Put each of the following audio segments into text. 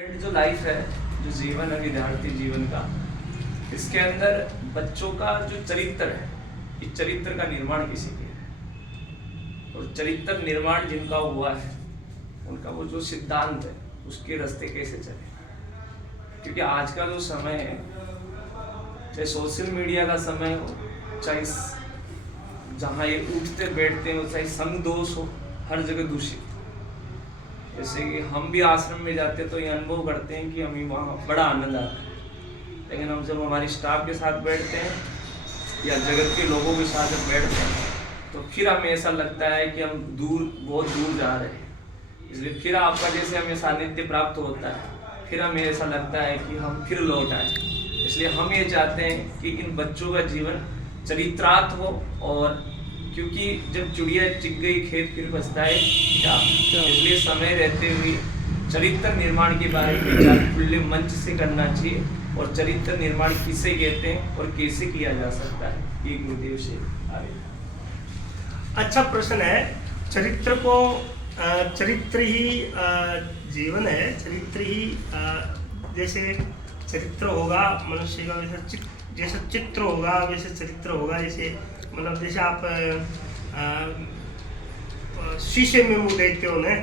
जो लाइफ है, जो जीवन है विद्यार्थी जीवन का, इसके अंदर बच्चों का जो चरित्र है, इस चरित्र का निर्माण किसी के है। और चरित्र निर्माण जिनका हुआ है, उनका वो जो सिद्धांत है, उसके रास्ते कैसे चले। क्योंकि आज का जो समय है, चाहे सोशल मीडिया का समय हो, चाहे जहाँ ये उठते बैठते हो, चाहे संग दोष हो, हर जगह दूषित। जैसे कि हम भी आश्रम में जाते तो ये अनुभव करते हैं कि हमें वहाँ बड़ा आनंद आता है, लेकिन हम जब हमारे स्टाफ के साथ बैठते हैं या जगत के लोगों के साथ जब बैठते हैं तो फिर हमें ऐसा लगता है कि हम बहुत दूर जा रहे हैं। इसलिए फिर आपका जैसे हमें सानिध्य प्राप्त होता है, फिर हमें ऐसा लगता है कि हम फिर लौट आए। इसलिए हम ये चाहते हैं कि इन बच्चों का जीवन चरित्रार्थ हो, और क्योंकि जब चिड़िया चिग गई खेत फिर बचता है क्या। इसलिए समय रहते हुए चरित्र निर्माण के बारे में विचार खुले मंच से करना चाहिए, और चरित्र निर्माण किसे कहते हैं और कैसे किया जा सकता है, ये गुरुदेव से आगे। अच्छा प्रश्न है। चरित्र को चरित्र ही जीवन है। चरित्र ही जैसे चरित्र होगा मनुष्य का, जैसा चित्र होगा वैसे चरित्र होगा। जैसे मतलब जैसे आप शीशे में मुंह देखते हो ना,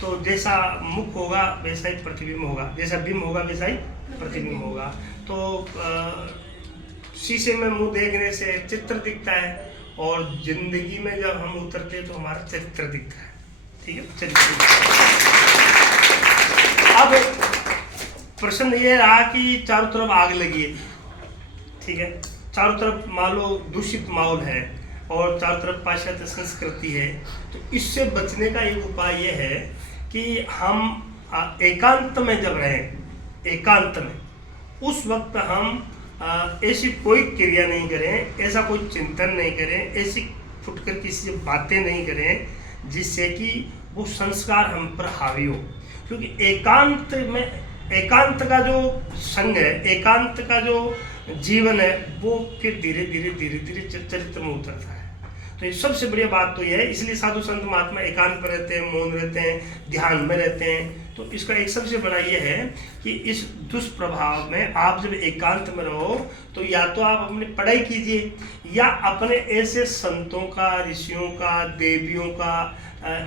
तो जैसा मुख होगा वैसा ही प्रतिबिंब होगा, जैसा बिंब होगा वैसा ही प्रतिबिंब होगा। तो शीशे में मुंह देखने से चित्र दिखता है, और जिंदगी में जब हम उतरते हैं तो हमारा चरित्र दिखता है। ठीक है, चरित्र। अब प्रश्न ये रहा कि चारों तरफ आग लगी है, ठीक है, चारों तरफ मान लो दूषित माहौल है और चारों तरफ पाश्चात्य संस्कृति है। तो इससे बचने का एक उपाय ये है कि हम एकांत में जब रहें, एकांत में, उस वक्त हम ऐसी कोई क्रिया नहीं करें, ऐसा कोई चिंतन नहीं करें, ऐसी फुटकर किसी से बातें नहीं करें जिससे कि वो संस्कार हम पर हावी हो। क्योंकि एकांत में, एकांत का जो संग है, एकांत का जो जीवन है, वो फिर धीरे धीरे चरित्र में उतरता है। तो ये सबसे बढ़िया बात तो ये है। इसलिए साधु संत महात्मा एकांत में रहते हैं, मौन रहते हैं, ध्यान में रहते हैं। तो इसका एक सबसे बड़ा ये है कि इस दुष्प्रभाव में आप जब एकांत में रहो तो या तो आप अपनी पढ़ाई कीजिए, या अपने ऐसे संतों का, ऋषियों का, देवियों का,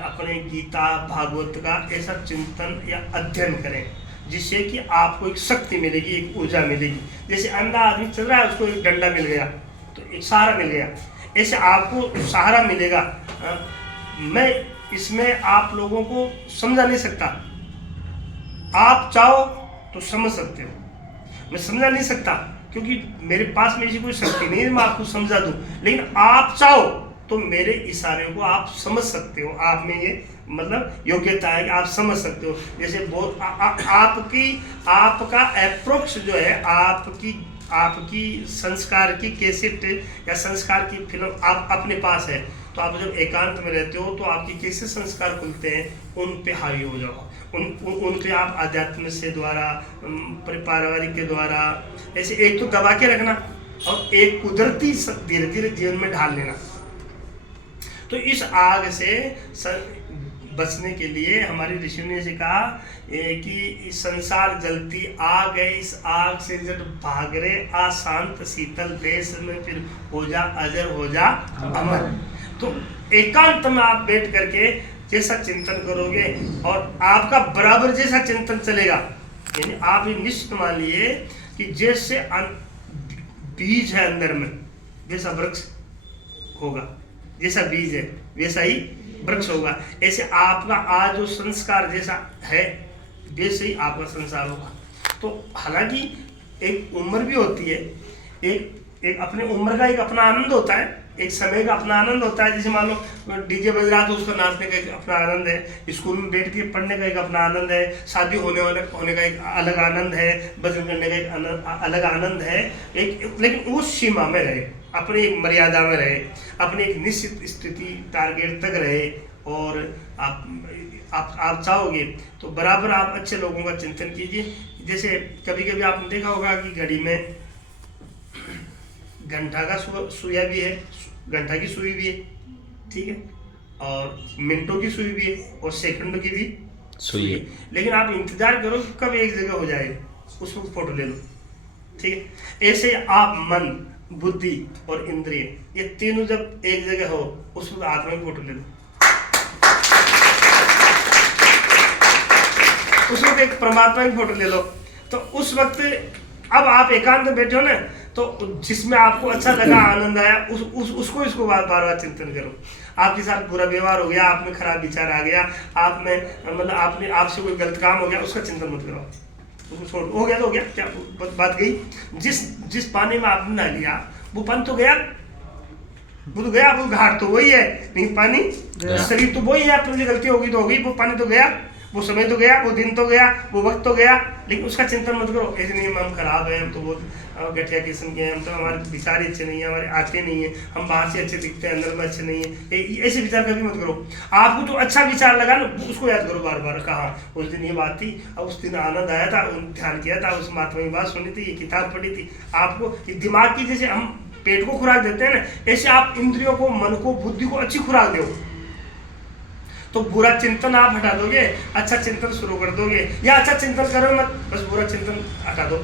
अपने गीता भागवत का ऐसा चिंतन या अध्ययन करें जिससे कि आपको एक शक्ति मिलेगी, एक ऊर्जा मिलेगी। जैसे अंधा आदमी चल रहा है, उसको एक डंडा मिल गया तो एक सहारा मिल गया, ऐसे आपको सहारा मिलेगा। मैं इसमें आप लोगों को समझा नहीं सकता। आप चाहो तो समझ सकते हो, मैं समझा नहीं सकता क्योंकि मेरे पास में ऐसी कोई शक्ति नहीं है मैं आपको समझा दूं। लेकिन आप चाहो तो मेरे इशारे को आप समझ सकते हो। आप में ये मतलब योग्यता है कि आप समझ सकते हो। जैसे बहुत आपका अप्रोक्स जो है, आपकी संस्कार की कैसेट या संस्कार की फिल्म आप अपने पास है। तो आप जब एकांत में रहते हो तो आपकी कैसे संस्कार खुलते हैं, उन पे हावी हो जाओ, उन पे आप आध्यात्म से द्वारा, पारिवारिक के द्वारा, ऐसे एक तो दबा के रखना और एक कुदरती धीरे धीरे जीवन में ढाल लेना। तो इस आग से बचने के लिए हमारे ऋषियों ने से कहा कि संसार जलती आग है, इस आग से जब भाग रे अशांत शीतल देश में, फिर हो जा अजर, हो जा अमर। तो एकांत में आप बैठ करके जैसा चिंतन करोगे और आपका बराबर जैसा चिंतन चलेगा, यानी आप ये निश्चित मान लिए कि जैसे बीज है अंदर में, जैसा वृक्ष होगा, जैसा बीज है वैसा ही वृक्ष होगा। ऐसे आपका आज जो संस्कार जैसा है वैसे ही आपका संसार होगा। तो हालांकि एक उम्र भी होती है, एक अपने उम्र का एक अपना आनंद होता है, एक समय का अपना आनंद होता है। जैसे मान लो डीजे बज रहा तो उसका नाचने का एक अपना आनंद है, स्कूल में बैठ के पढ़ने का एक अपना आनंद है, शादी होने का एक अलग आनंद है, भजन करने का एक अलग आनंद है। लेकिन उस सीमा में रहे, अपनी एक मर्यादा में रहे, अपनी एक निश्चित स्थिति टारगेट तक रहे। और आप चाहोगे तो बराबर आप अच्छे लोगों का चिंतन कीजिए। जैसे कभी कभी आपने देखा होगा कि घड़ी में घंटा का सुइया भी है, घंटा की सुई भी है, ठीक है, और मिनटों की सुई भी है और सेकंड की भी सोइए। लेकिन आप इंतजार करो कि कब एक जगह हो जाए, उसको फोटो ले लो, ठीक है। ऐसे आप मन, बुद्धि और इंद्रिय, ये तीनों जब एक जगह हो, उसमें आत्मा की फोटो ले लो। उस वक्त एक परमात्मा की फोटो ले लो। तो उस वक्त अब आप एकांत में बैठे हो ना, तो जिसमें आपको अच्छा लगा, आनंद आया, उसको इसको बार बार चिंतन करो। आपके साथ बुरा व्यवहार हो गया, आप में खराब विचार आ गया, आप में मतलब आपने आपसे कोई गलत काम हो गया, उसका चिंतन मत करो, उसको छोड़, हो गया तो हो गया, क्या बात गई। जिस पानी में आपने नहा लिया वो पानी तो गया, वो तो गया, वो घाट तो वही है, नहीं पानी शरीर तो वही है, अपनी गलती होगी तो होगी, वो पानी तो गया, वो समय तो गया, वो दिन तो गया, वो वक्त तो गया, लेकिन उसका चिंतन मत करो। ऐसे नहीं हम खराब हैं, हम तो बहुत घटिया किस्म के हैं, हम तो हमारे विचार अच्छे नहीं है, हमारे आंखें नहीं है, हम बाहर से अच्छे दिखते हैं, अंदर में अच्छे नहीं है, ऐसे विचार कभी मत करो। आपको जो अच्छा विचार लगा ना, उसको याद करो बार बार। कहा उस दिन ये बात थी, अब उस दिन आनंद आया था, ध्यान किया था, उस महात्मा की बात सुनी थी, ये किताब पढ़ी थी। आपको दिमाग की, जैसे हम पेट को खुराक देते हैं ना, ऐसे आप इंद्रियों को, मन को, बुद्धि को अच्छी खुराक दो। तो बुरा चिंतन आप हटा दोगे, अच्छा चिंतन शुरू कर दोगे, या अच्छा चिंतन करो मत, बस बुरा चिंतन हटा दो,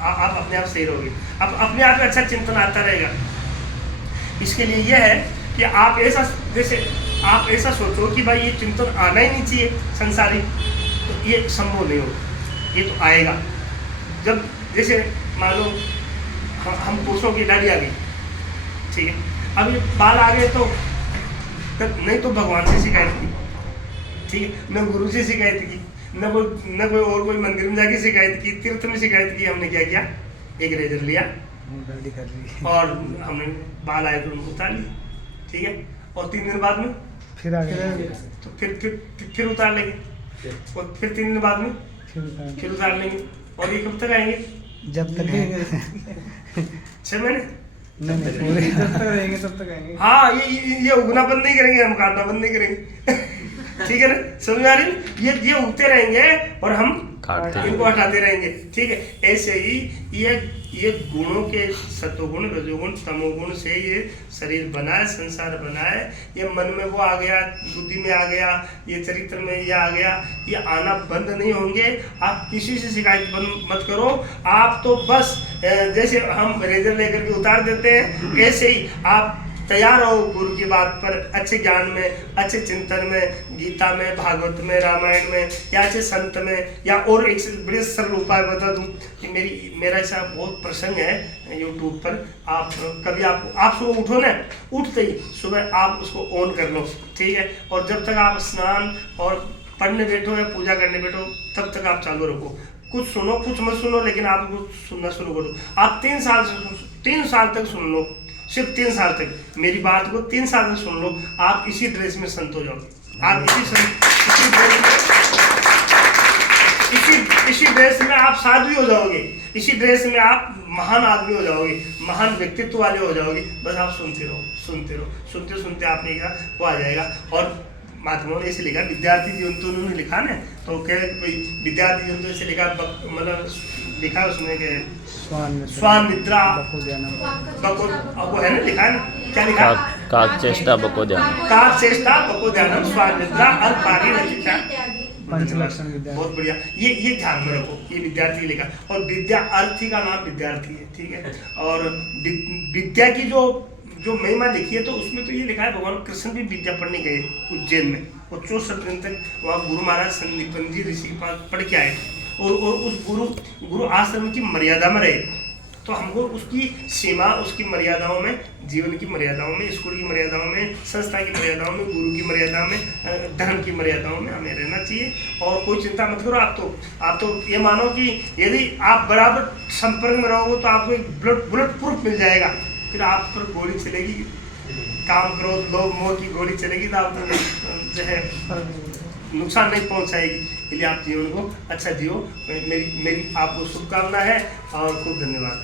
आप अपने आप सही रहोगे। अब अपने आप में अच्छा चिंतन आता रहेगा। इसके लिए यह है कि आप ऐसा, जैसे आप ऐसा सोचो कि भाई ये चिंतन आना ही नहीं चाहिए संसारिक, तो ये संभव नहीं होगा, ये तो आएगा। जब जैसे मान लो हम पुरुषों की दाढ़ी आ गई, ठीक है, अब ये बाल आ गए, तो नहीं तो भगवान से शिकायत की, ठीक है, न गुरु से शिकायत की, न कोई और कोई मंदिर में जाके शिकायत की, तीर्थ में शिकायत की। हमने क्या किया, एक रेजर लिया और हमने बाल आए तो उनको उतार लिया, ठीक है, और 3 दिन बाद में फिर आ गया, तो फिर उतार लेंगे, और फिर 3 दिन बाद में फिर उतार लेंगे, और ये कब तक आएंगे, जब तक 6 महीने नहीं पूरे जब तक रहेंगे तब तक आएंगे। हाँ, ये उगना बंद नहीं करेंगे, हम काटना बंद नहीं करेंगे। ठीक है ना, समझ आ रही? ये उगते रहेंगे और हम इनको हटाते रहेंगे, ठीक है। ऐसे ही ये गुणों के, सत्वगुण, रजोगुण, तमोगुण से ये शरीर बना है, संसार बना है। ये मन में वो आ गया, बुद्धि में आ गया, ये चरित्र में ये आ गया, ये आना बंद नहीं होंगे। आप किसी से शिकायत मत करो, आप तो बस जैसे हम रेजर लेकर के उतार देते हैं, ऐसे ही आप तैयार हो गुरु की बात पर, अच्छे ज्ञान में, अच्छे चिंतन में, गीता में, भागवत में, रामायण में, या अच्छे संत में। या और एक बड़े सरल उपाय बता दूं कि मेरा ऐसा बहुत प्रसंग है यूट्यूब पर। आप कभी आप सुबह उठो ना, उठते ही सुबह आप उसको ऑन कर लो, ठीक है, और जब तक आप स्नान और पढ़ने बैठो या पूजा करने बैठो, तब तक आप चालू रखो। कुछ सुनो, कुछ मत सुनो, लेकिन आप सुनना शुरू करो। आप 3 साल तक सुन लो, सिर्फ 3 साल तक मेरी बात को 3 साल तक सुन लो। आप इसी ड्रेस में संत हो जाओगे। आप इसी ड्रेस में आप साधु हो जाओगे, इसी ड्रेस में आप महान आदमी हो जाओगे, महान व्यक्तित्व वाले हो जाओगे। बस आप सुनते रहो, सुनते सुनते आपने कहा वो आ जाएगा। और महात्माओं ने इसे लिखा, विद्यार्थी जीवन तो उन्होंने लिखा ना, तो क्या कोई विद्यार्थी जीवन तो इसे लिखा, मतलब लिखा उसमें के स्वान निद्रा वो है ना, लिखा है ना, क्या लिखा, काक चेष्टा बको ध्यानम स्वान निद्रा अल्पारी रचिता पंचलक्षण विद्या। बहुत बढ़िया, ये ध्यान में रखो, ये विद्यार्थी लिखा। और विद्या अर्थी का नाम विद्यार्थी है, ठीक है। और विद्या की जो महिमा लिखी है, तो उसमें तो ये लिखा है, भगवान कृष्ण भी विद्या पढ़ने गए उज्जैन में, और 64 दिन तक वहाँ गुरु महाराज संदीपन जी ऋषि के पास पढ़ के आए, और उस गुरु आश्रम की मर्यादा में रहे। तो हमको उसकी सीमा, उसकी मर्यादाओं में, जीवन की मर्यादाओं में, स्कूल की मर्यादाओं में, संस्था की मर्यादाओं में, गुरु की मर्यादा में, धर्म की मर्यादाओं में हमें रहना चाहिए। और कोई चिंता मत करो। आप तो ये मानो कि यदि आप बराबर संपर्क में रहोगे तो आपको एक बुलेट प्रूफ मिल जाएगा। फिर आप पर गोली चलेगी, काम करो, लोभ मोह की गोली चलेगी, तो आप जो है नुकसान नहीं पहुंचाएगी। इसलिए आप जीवन को अच्छा जियो। मेरी आपको शुभकामना है और खूब धन्यवाद।